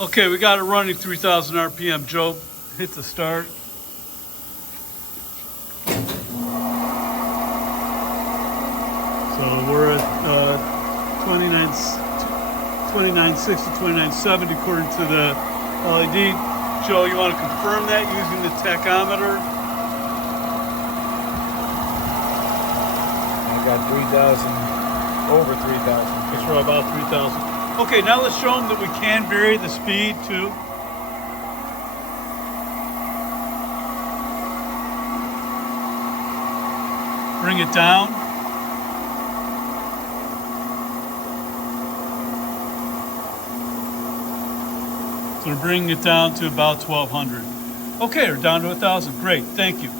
Okay, we got it running 3,000 RPM. Joe, hit the start. So we're at 2960, 2970 according to the LED. Joe, you want to confirm that using the tachometer? I got 3,000, over 3,000. It's about 3,000. Okay, now let's show them that we can vary the speed too. Bring it down. So we're bringing it down to about 1,200. Okay, we're down to 1,000. Great, thank you.